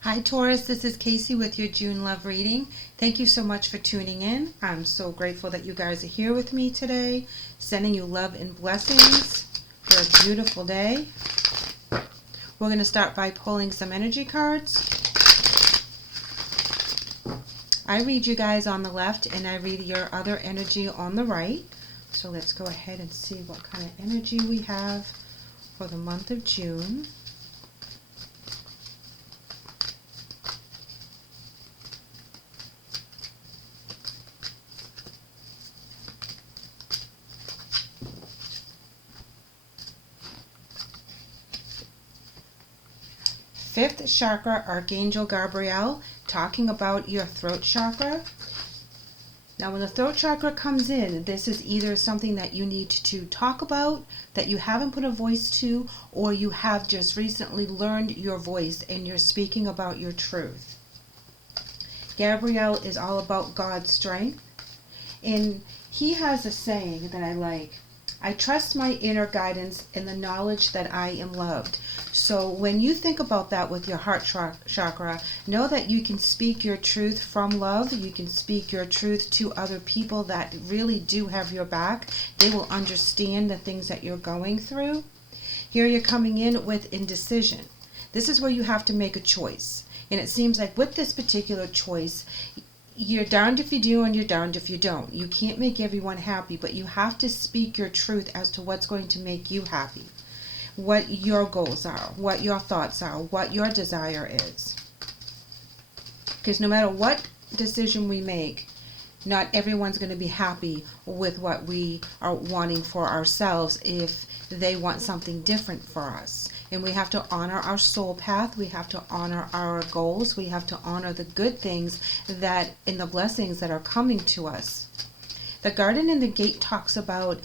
Hi Taurus, this is Kaycee with your June love reading. Thank you so much for tuning in. I'm so grateful that you guys are here with me today. Sending you love and blessings for a beautiful day. We're going to start by pulling some energy cards. I read you guys on the left and I read your other energy on the right. So let's go ahead and see what kind of energy we have for the month of June. Fifth chakra, Archangel Gabrielle, talking about your throat chakra. Now when the throat chakra comes in, this is either something that you need to talk about, that you haven't put a voice to, or you have just recently learned your voice and you're speaking about your truth. Gabrielle is all about God's strength. And he has a saying that I like. I trust my inner guidance and the knowledge that I am loved. So when you think about that with your heart chakra, know that you can speak your truth from love. You can speak your truth to other people that really do have your back. They will understand the things that you're going through. Here you're coming in with indecision. This is where you have to make a choice. And it seems like with this particular choice, you're darned if you do and you're darned if you don't. You can't make everyone happy, but you have to speak your truth as to what's going to make you happy. What your goals are, what your thoughts are, what your desire is. Because no matter what decision we make, not everyone's going to be happy with what we are wanting for ourselves if they want something different for us. And we have to honor our soul path. We have to honor our goals. We have to honor the good things that in the blessings that are coming to us. The Garden in the Gate talks about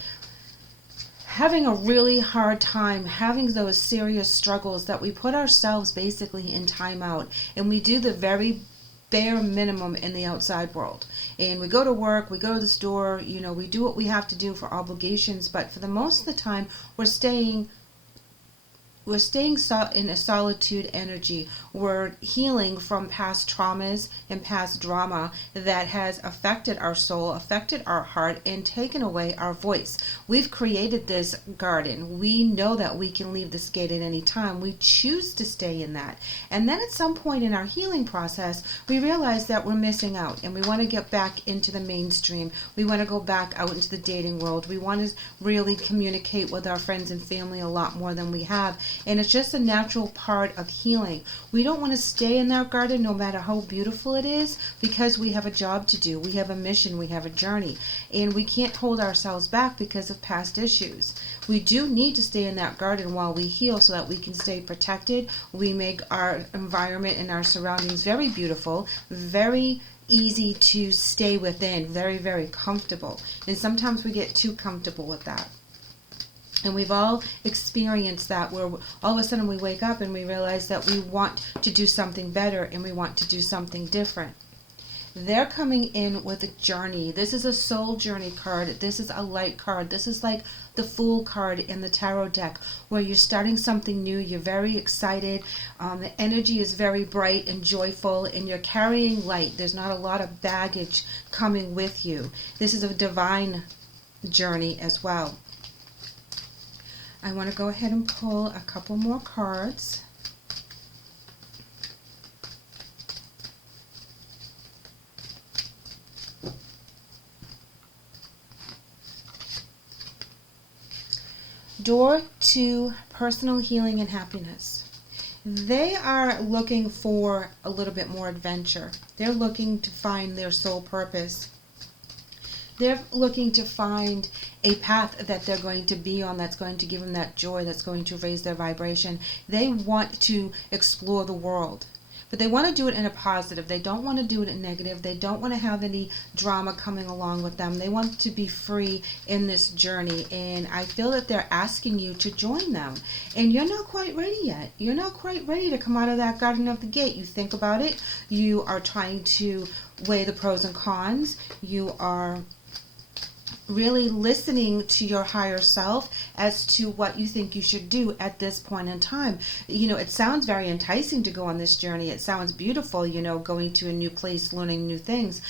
having a really hard time, having those serious struggles that we put ourselves basically in timeout, and we do the very bare minimum in the outside world. And we go to work, we go to the store, we do what we have to do for obligations, but for the most of the time, we're staying in a solitude energy. We're healing from past traumas and past drama that has affected our soul, affected our heart, and taken away our voice. We've created this garden. We know that we can leave this gate at any time. We choose to stay in that. And then at some point in our healing process, we realize that we're missing out and we want to get back into the mainstream. We want to go back out into the dating world. We want to really communicate with our friends and family a lot more than we have. And it's just a natural part of healing. We don't want to stay in that garden no matter how beautiful it is, because we have a job to do. We have a mission. We have a journey. And we can't hold ourselves back because of past issues. We do need to stay in that garden while we heal so that we can stay protected. We make our environment and our surroundings very beautiful, very easy to stay within, very, very comfortable. And sometimes we get too comfortable with that. And we've all experienced that, where all of a sudden we wake up and we realize that we want to do something better and we want to do something different. They're coming in with a journey. This is a soul journey card. This is a light card. This is like the Fool card in the tarot deck, where you're starting something new. You're very excited. The energy is very bright and joyful, and you're carrying light. There's not a lot of baggage coming with you. This is a divine journey as well. I want to go ahead and pull a couple more cards. Door to personal healing and happiness. They are looking for a little bit more adventure. They're looking to find their soul purpose. They're looking to find a path that they're going to be on that's going to give them that joy, that's going to raise their vibration. They want to explore the world, but they want to do it in a positive. They don't want to do it in negative. They don't want to have any drama coming along with them. They want to be free in this journey, and I feel that they're asking you to join them. And you're not quite ready yet. You're not quite ready to come out of that Garden of the Gate. You think about it. You are trying to weigh the pros and cons. You are really listening to your higher self as to what you think you should do at this point in time. You know, it sounds very enticing to go on this journey. It sounds beautiful, you know, going to a new place, learning new things.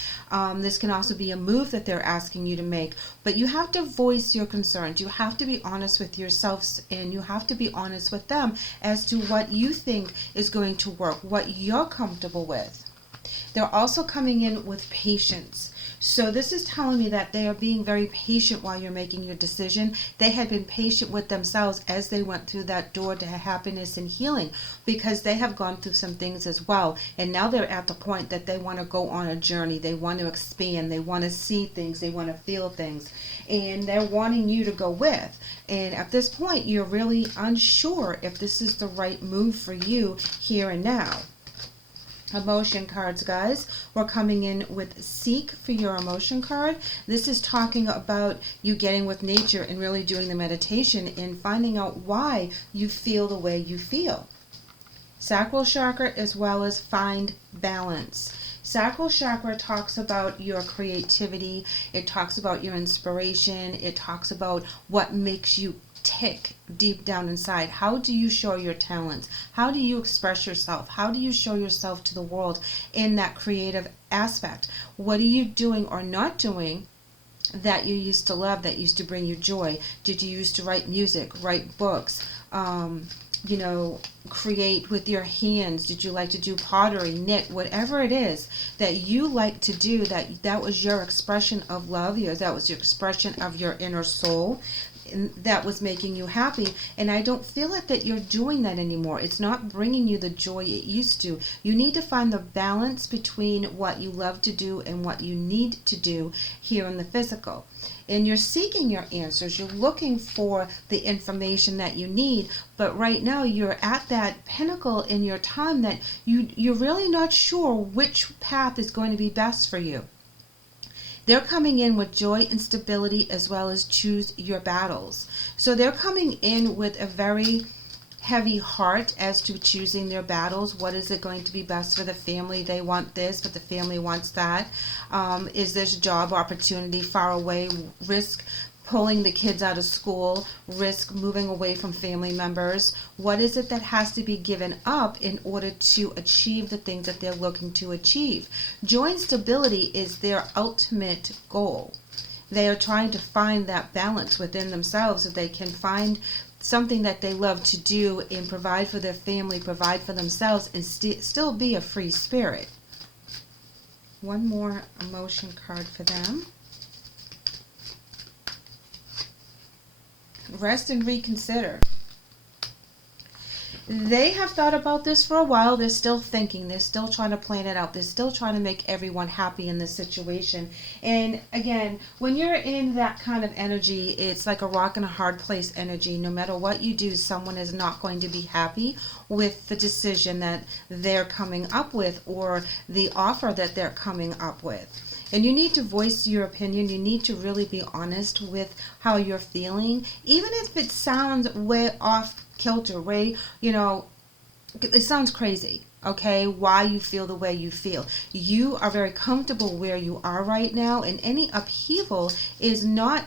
This can also be a move that they're asking you to make, but you have to voice your concerns. You have to be honest with yourselves, and you have to be honest with them as to what you think is going to work, what you're comfortable with. They're also coming in with patience. So this is telling me that they are being very patient while you're making your decision. They had been patient with themselves as they went through that door to happiness and healing, because they have gone through some things as well. And now they're at the point that they want to go on a journey. They want to expand. They want to see things. They want to feel things. And they're wanting you to go with. And at this point, you're really unsure if this is the right move for you here and now. Emotion cards, guys. We're coming in with Seek for your emotion card. This is talking about you getting with nature and really doing the meditation and finding out why you feel the way you feel. Sacral Chakra, as well as find balance. Sacral Chakra talks about your creativity. It talks about your inspiration. It talks about what makes you tick deep down inside. How do you show your talents? How do you express yourself? How do you show yourself to the world in that creative aspect? What are you doing or not doing that you used to love, that used to bring you joy? Did you used to write music, write books, you know, create with your hands? Did you like to do pottery, knit, whatever it is that you like to do, that was your expression of love, that was your expression of your inner soul, that was making you happy. And I don't feel it that you're doing that anymore. It's not bringing you the joy it used to. You need to find the balance between what you love to do and what you need to do here in the physical. And you're seeking your answers. You're looking for the information that you need. But right now you're at that pinnacle in your time that you're really not sure which path is going to be best for you. They're coming in with joy and stability, as well as choose your battles. So they're coming in with a very heavy heart as to choosing their battles. What is it going to be best for the family? They want this, but the family wants that. Is this job opportunity far away? Risk pulling the kids out of school, risk moving away from family members. What is it that has to be given up in order to achieve the things that they're looking to achieve? Joy and stability is their ultimate goal. They are trying to find that balance within themselves so they can find something that they love to do and provide for their family, provide for themselves, and still be a free spirit. One more emotion card for them. Rest and reconsider. They have thought about this for a while. They're still thinking. They're still trying to plan it out. They're still trying to make everyone happy in this situation. And again, when you're in that kind of energy, it's like a rock and a hard place energy. No matter what you do, someone is not going to be happy with the decision that they're coming up with or the offer that they're coming up with. And you need to voice your opinion. You need to really be honest with how you're feeling. Even if it sounds way off kilter, way, it sounds crazy, okay, why you feel the way you feel. You are very comfortable where you are right now, and any upheaval is not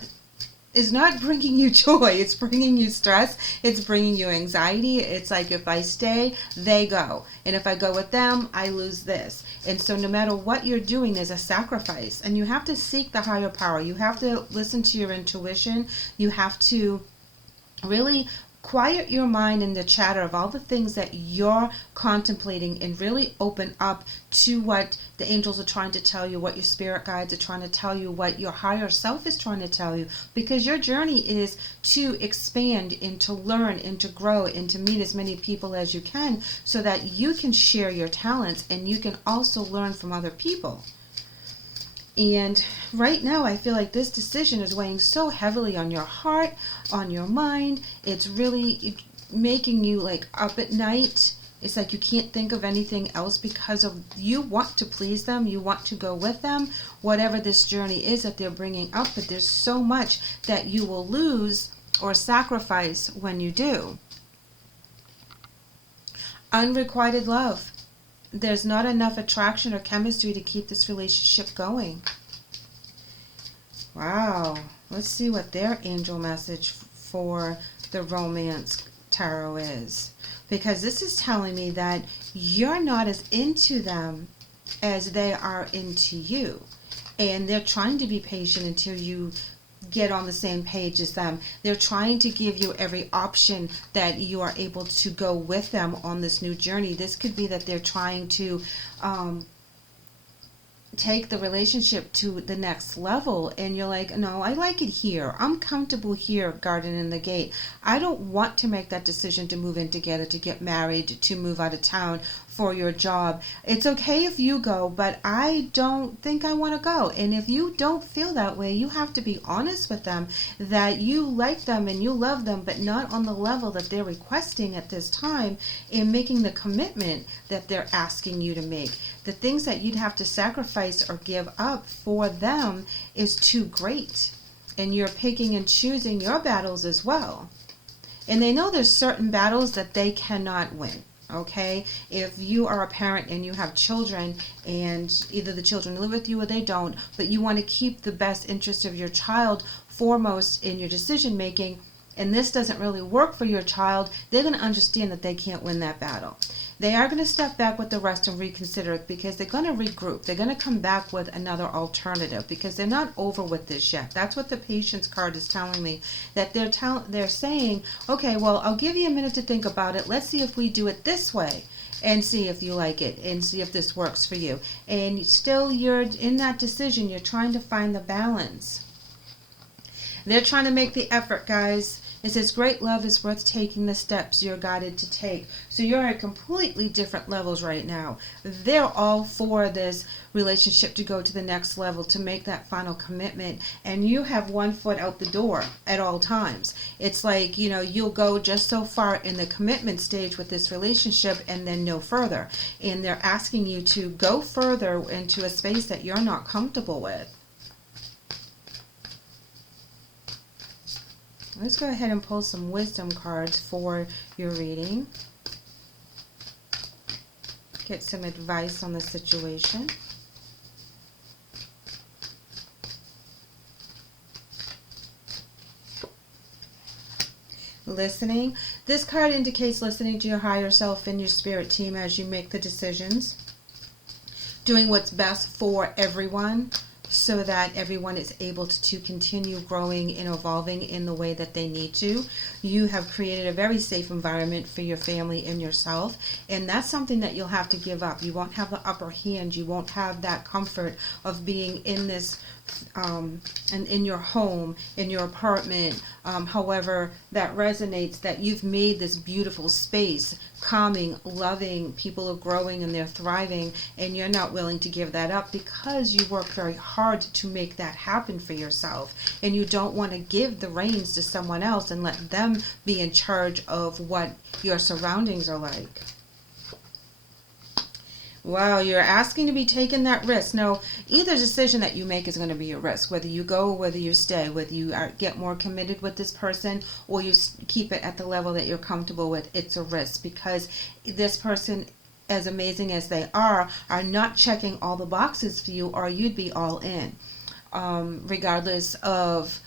bringing you joy. It's bringing you stress. It's bringing you anxiety. It's like, if I stay, they go. And if I go with them, I lose this. And so no matter what you're doing, there's a sacrifice. And you have to seek the higher power. You have to listen to your intuition. You have to really quiet your mind in the chatter of all the things that you're contemplating and really open up to what the angels are trying to tell you, what your spirit guides are trying to tell you, what your higher self is trying to tell you. Because your journey is to expand and to learn and to grow and to meet as many people as you can so that you can share your talents and you can also learn from other people. And right now, I feel like this decision is weighing so heavily on your heart, on your mind. It's really making you like up at night. It's like you can't think of anything else because of you want to please them. You want to go with them, whatever this journey is that they're bringing up. But there's so much that you will lose or sacrifice when you do. Unrequited love. There's not enough attraction or chemistry to keep this relationship going. Wow. Let's see what their angel message for the romance tarot is. Because this is telling me that you're not as into them as they are into you. And they're trying to be patient until you get on the same page as them. They're trying to give you every option that you are able to go with them on this new journey. This could be that they're trying to take the relationship to the next level, and you're like, no, I like it here. I'm comfortable here, garden in the gate. I don't want to make that decision to move in together, to get married, to move out of town for your job. It's okay if you go, but I don't think I want to go. And if you don't feel that way, you have to be honest with them that you like them and you love them, but not on the level that they're requesting at this time, in making the commitment that they're asking you to make. The things that you'd have to sacrifice or give up for them is too great. And you're picking and choosing your battles as well. And they know there's certain battles that they cannot win. Okay, if you are a parent and you have children, and either the children live with you or they don't, but you want to keep the best interest of your child foremost in your decision making, and this doesn't really work for your child, they're going to understand that they can't win that battle. They are going to step back with the rest and reconsider, because they're going to regroup. They're going to come back with another alternative, because they're not over with this yet. That's what the patience card is telling me, that they're saying, okay, well, I'll give you a minute to think about it. Let's see if we do it this way and see if you like it and see if this works for you. And still you're in that decision. You're trying to find the balance. They're trying to make the effort, guys. It says, great love is worth taking the steps you're guided to take. So you're at completely different levels right now. They're all for this relationship to go to the next level, to make that final commitment. And you have one foot out the door at all times. It's like, you know, you'll go just so far in the commitment stage with this relationship and then no further. And they're asking you to go further into a space that you're not comfortable with. Let's go ahead and pull some wisdom cards for your reading. Get some advice on the situation. Listening. This card indicates listening to your higher self and your spirit team as you make the decisions. Doing what's best for everyone, so that everyone is able to continue growing and evolving in the way that they need to. You have created a very safe environment for your family and yourself, and that's something that you'll have to give up. You won't have the upper hand. You won't have that comfort of being in this and in your home, in your apartment, however that resonates, that you've made this beautiful space, calming, loving, people are growing and they're thriving, and you're not willing to give that up because you work very hard to make that happen for yourself, and you don't want to give the reins to someone else and let them be in charge of what your surroundings are like. Wow, you're asking to be taking that risk. Now, either decision that you make is going to be a risk, whether you go, whether you stay, whether you get more committed with this person or you keep it at the level that you're comfortable with. It's a risk, because this person, as amazing as they are not checking all the boxes for you, or you'd be all in, regardless of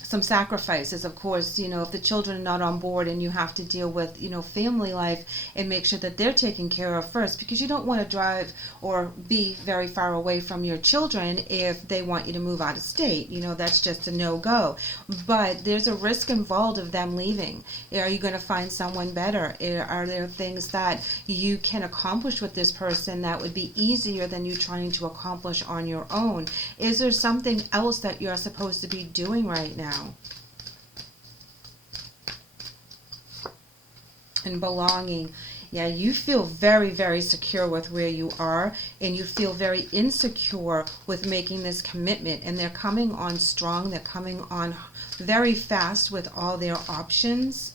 some sacrifices. Of course, you know, if the children are not on board and you have to deal with, you know, family life and make sure that they're taken care of first, because you don't want to drive or be very far away from your children if they want you to move out of state. You know, that's just a no-go. But there's a risk involved of them leaving. Are you going to find someone better? Are there things that you can accomplish with this person that would be easier than you trying to accomplish on your own? Is there something else that you're supposed to be doing right now? And belonging. Yeah, you feel very, very secure with where you are, and you feel very insecure with making this commitment. And they're coming on strong. They're coming on very fast with all their options.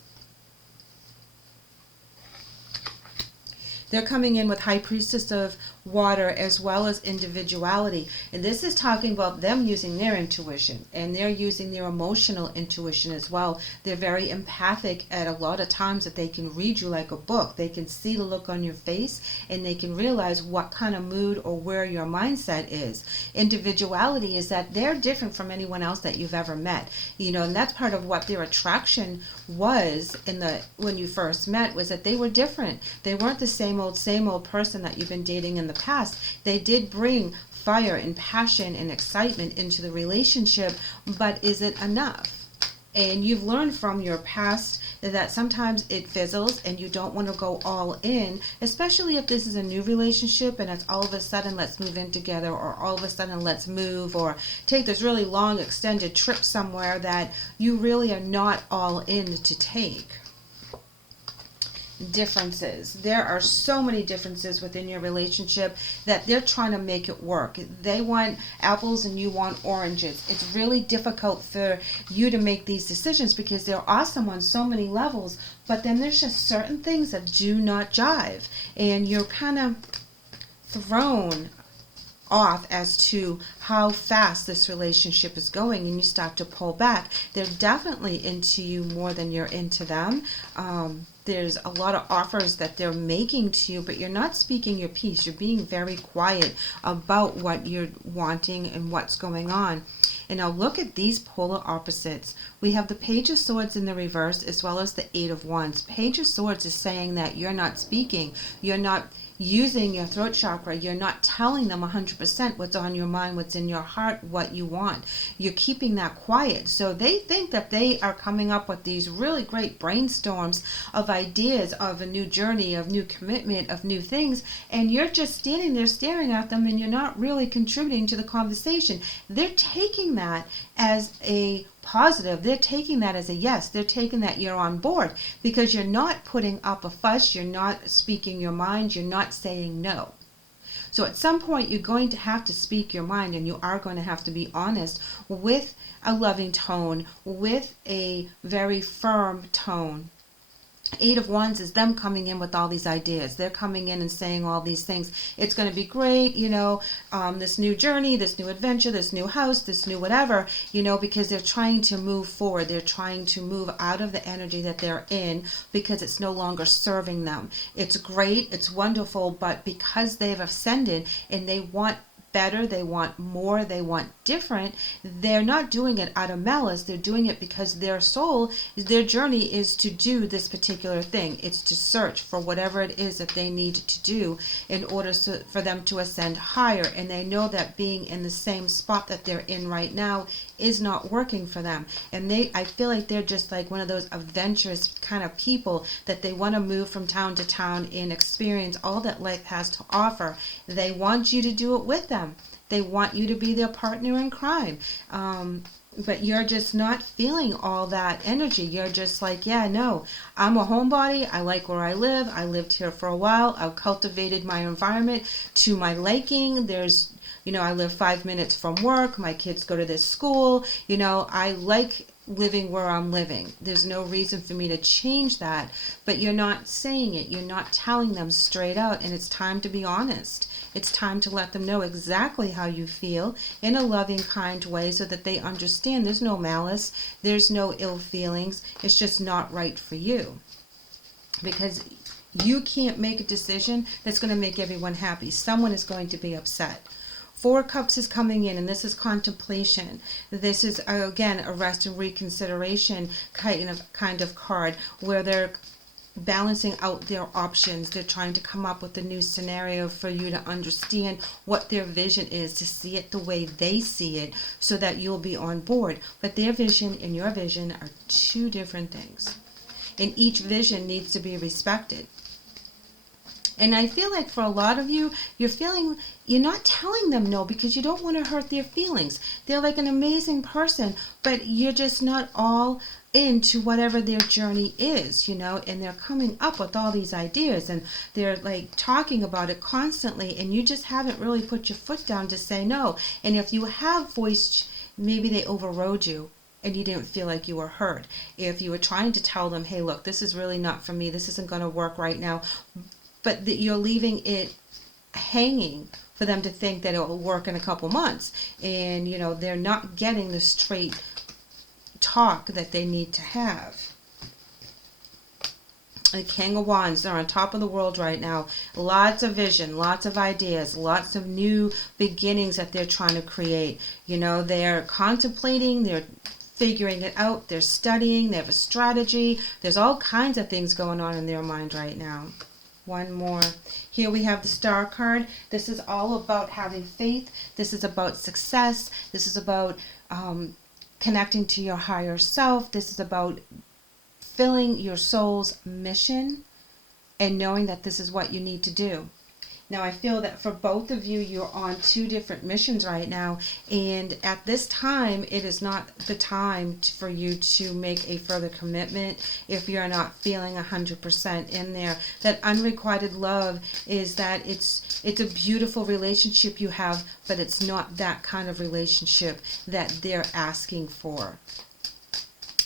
They're coming in with High Priestess of water, as well as individuality. And this is talking about them using their intuition, and they're using their emotional intuition as well. They're very empathic at a lot of times, that they can read you like a book. They can see the look on your face, and they can realize what kind of mood or where your mindset is. Individuality is that they're different from anyone else that you've ever met, and that's part of what their attraction was when you first met, was that they were different. They weren't the same old person that you've been dating in the past. They did bring fire and passion and excitement into the relationship, but is it enough? And you've learned from your past that sometimes it fizzles and you don't want to go all in, especially if this is a new relationship and it's all of a sudden let's move in together, or all of a sudden let's move, or take this really long extended trip somewhere that you really are not all in to take. Differences. There are so many differences within your relationship that they're trying to make it work. They want apples and you want oranges. It's really difficult for you to make these decisions because they're awesome on so many levels, but then there's just certain things that do not jive, and you're kind of thrown off as to how fast this relationship is going, and you start to pull back. They're definitely into you more than you're into them. There's a lot of offers that they're making to you, but you're not speaking your piece. You're being very quiet about what you're wanting and what's going on. And now look at these polar opposites. We have the Page of Swords in the reverse, as well as the Eight of Wands. Page of Swords is saying that you're not speaking. You're not using your throat chakra. You're not telling them 100% what's on your mind, what's in your heart, what you want. You're keeping that quiet. So they think that they are coming up with these really great brainstorms of ideas, of a new journey, of new commitment, of new things, and you're just standing there staring at them, and you're not really contributing to the conversation. They're taking that as a positive. They're taking that as a yes. They're taking that you're on board, because you're not putting up a fuss. You're not speaking your mind. You're not saying no. So at some point you're going to have to speak your mind, and you are going to have to be honest with a loving tone, with a very firm tone. Eight of Wands is them coming in with all these ideas. They're coming in and saying all these things. It's going to be great, this new journey, this new adventure, this new house, this new whatever, because they're trying to move forward. They're trying to move out of the energy that they're in, because it's no longer serving them. It's great, it's wonderful, but because they've ascended and they want better, they want more, they want different, they're not doing it out of malice. They're doing it because their soul, their journey is to do this particular thing. It's to search for whatever it is that they need to do in order for them to ascend higher. And they know that being in the same spot that they're in right now is not working for them. And I feel like they're just like one of those adventurous kind of people that they want to move from town to town and experience all that life has to offer. They want you to do it with them. They want you to be their partner in crime. But you're just not feeling all that energy. You're just like, yeah, no, I'm a homebody. I like where I live. I lived here for a while. I've cultivated my environment to my liking. I live 5 minutes from work. My kids go to this school. I like living where I'm living. There's no reason for me to change that. But you're not saying it. You're not telling them straight out. And it's time to be honest. It's time to let them know exactly how you feel in a loving, kind way, so that they understand there's no malice, there's no ill feelings. It's just not right for you. Because you can't make a decision that's going to make everyone happy. Someone is going to be upset. Four of Cups is coming in, and this is contemplation. This is, again, a rest and reconsideration kind of card, where they're balancing out their options. They're trying to come up with a new scenario for you to understand what their vision is, to see it the way they see it, so that you'll be on board. But their vision and your vision are two different things, and each vision needs to be respected. And I feel like for a lot of you, you're not telling them no because you don't want to hurt their feelings. They're like an amazing person, but you're just not all into whatever their journey is, and they're coming up with all these ideas, and they're like talking about it constantly, and you just haven't really put your foot down to say no. And if you have voiced, maybe they overrode you and you didn't feel like you were heard. If you were trying to tell them, hey, look, this is really not for me, this isn't going to work right now, but that you're leaving it hanging for them to think that it will work in a couple months. And, you know, they're not getting the straight talk that they need to have. The King of Wands, they're on top of the world right now. Lots of vision, lots of ideas, lots of new beginnings that they're trying to create. You know, they're contemplating, they're figuring it out, they're studying, they have a strategy. There's all kinds of things going on in their mind right now. One more. Here we have the Star card. This is all about having faith. This is about success. This is about connecting to your higher self. This is about filling your soul's mission and knowing that this is what you need to do. Now, I feel that for both of you, you're on two different missions right now, and at this time, it is not the time for you to make a further commitment if you're not feeling 100% in there. That unrequited love is that it's a beautiful relationship you have, but it's not that kind of relationship that they're asking for.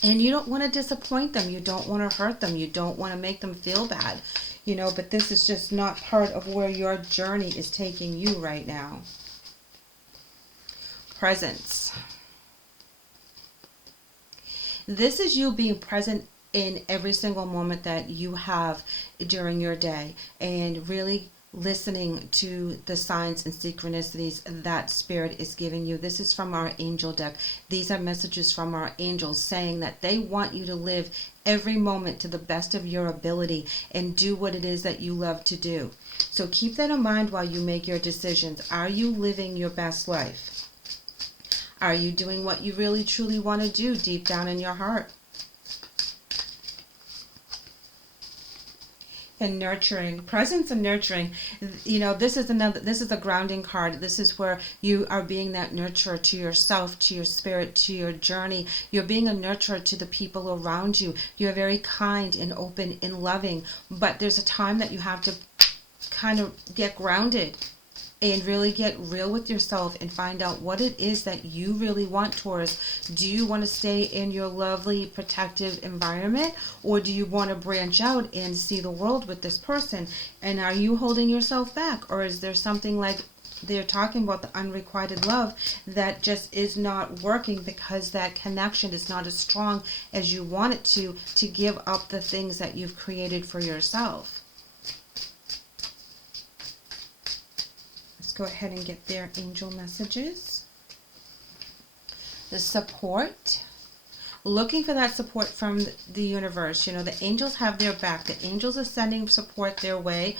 And you don't want to disappoint them. You don't want to hurt them. You don't want to make them feel bad. You know, but this is just not part of where your journey is taking you right now. Presence. This is you being present in every single moment that you have during your day and really listening to the signs and synchronicities that Spirit is giving you. This is from our angel deck. These are messages from our angels saying that they want you to live every moment to the best of your ability and do what it is that you love to do. So keep that in mind while you make your decisions. Are you living your best life? Are you doing what you really truly want to do deep down in your heart? And nurturing, presence and nurturing. You know, this is a grounding card. This is where you are being that nurturer to yourself, to your spirit, to your journey. You're being a nurturer to the people around you. You're very kind and open and loving, but there's a time that you have to kind of get grounded and really get real with yourself and find out what it is that you really want, Taurus. Do you want to stay in your lovely protective environment, or do you want to branch out and see the world with this person? And are you holding yourself back, or is there something like they're talking about, the unrequited love, that just is not working because that connection is not as strong as you want it to give up the things that you've created for yourself? Go ahead and get their angel messages. The support. Looking for that support from the universe. You know, the angels have their back. The angels are sending support their way.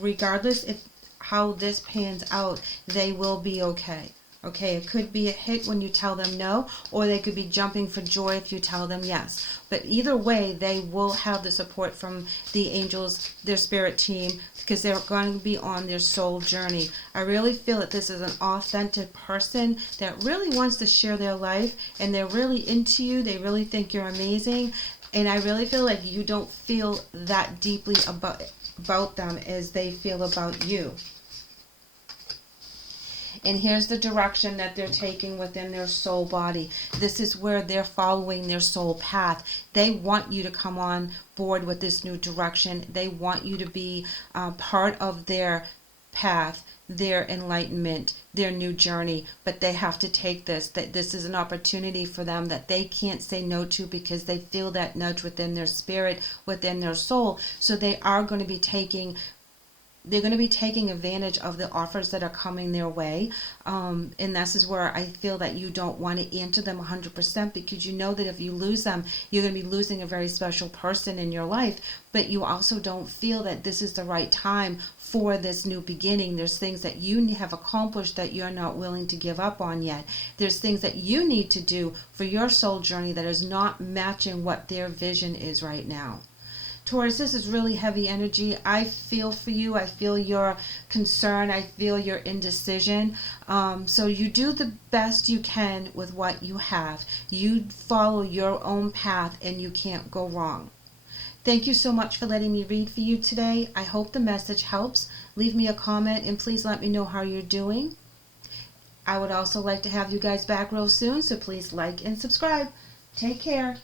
Regardless if how this pans out, they will be okay. Okay, it could be a hit when you tell them no, or they could be jumping for joy if you tell them yes. But either way, they will have the support from the angels, their spirit team, because they're going to be on their soul journey. I really feel that this is an authentic person that really wants to share their life, and they're really into you. They really think you're amazing, and I really feel like you don't feel that deeply about them as they feel about you. And here's the direction that they're taking within their soul body. This is where they're following their soul path. They want you to come on board with this new direction. They want you to be part of their path, their enlightenment, their new journey. But they have to take this. That this is an opportunity for them that they can't say no to, because they feel that nudge within their spirit, within their soul. So they are going to be taking advantage of the offers that are coming their way. And this is where I feel that you don't want to answer them 100%, because you know that if you lose them, you're going to be losing a very special person in your life. But you also don't feel that this is the right time for this new beginning. There's things that you have accomplished that you're not willing to give up on yet. There's things that you need to do for your soul journey that is not matching what their vision is right now. Taurus, this is really heavy energy. I feel for you. I feel your concern. I feel your indecision. So you do the best you can with what you have. You follow your own path, and you can't go wrong. Thank you so much for letting me read for you today. I hope the message helps. Leave me a comment, and please let me know how you're doing. I would also like to have you guys back real soon, so please like and subscribe. Take care.